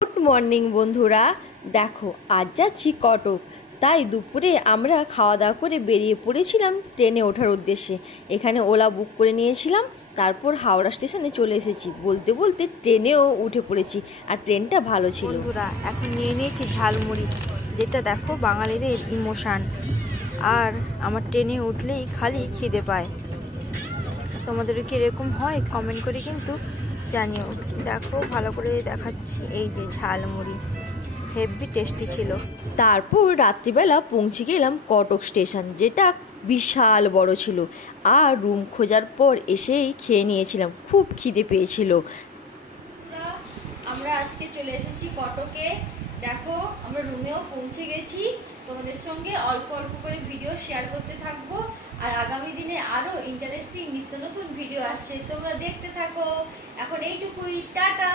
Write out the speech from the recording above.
Good morning বন্ধুরা। দেখো, আজ যাচ্ছি কটক। তাই দুপুরে আমরা খাওয়া দাওয়া করে বেরিয়ে পড়েছিলাম ট্রেনে ওঠার উদ্দেশ্যে। এখানে ওলা বুক করে নিয়েছিলাম, তারপর হাওড়া স্টেশনে চলে এসেছি। বলতে বলতে ট্রেনেও উঠে পড়েছি, আর ট্রেনটা ভালো ছিল। বন্ধুরা, এখন নিয়ে নিয়েছি ঝালমুড়ি, যেটা দেখো বাঙালিদের ইমোশান। আর আমার ট্রেনে উঠলেই খালি খিদে পায়। তোমাদেরও কি এরকম হয়? কমেন্ট করে কিন্তু জানিও। দেখো, ভালো করে দেখাচ্ছি, এই যে ঝালমুড়ি, হেভি টেস্টি ছিল। তারপর রাত্রিবেলা পৌঁছে গেলাম কটক স্টেশন, যেটা বিশাল বড় ছিল। আর রুম খোঁজার পর এসেই খেয়ে নিয়েছিলাম, খুব খিদে পেয়েছিল। আমরা আজকে চলে এসেছি কটকে। দেখো, আমরা রুমেও পৌঁছে গেছি। তোমাদের সঙ্গে অল্প অল্প করে ভিডিও শেয়ার করতে থাকবো। আর আগামী দিনে আরো ইন্টারেস্টিং নিত্য নতুন ভিডিও আসছে, তোমরা দেখতে থাকো। এখন এইটুকুই, টাটা।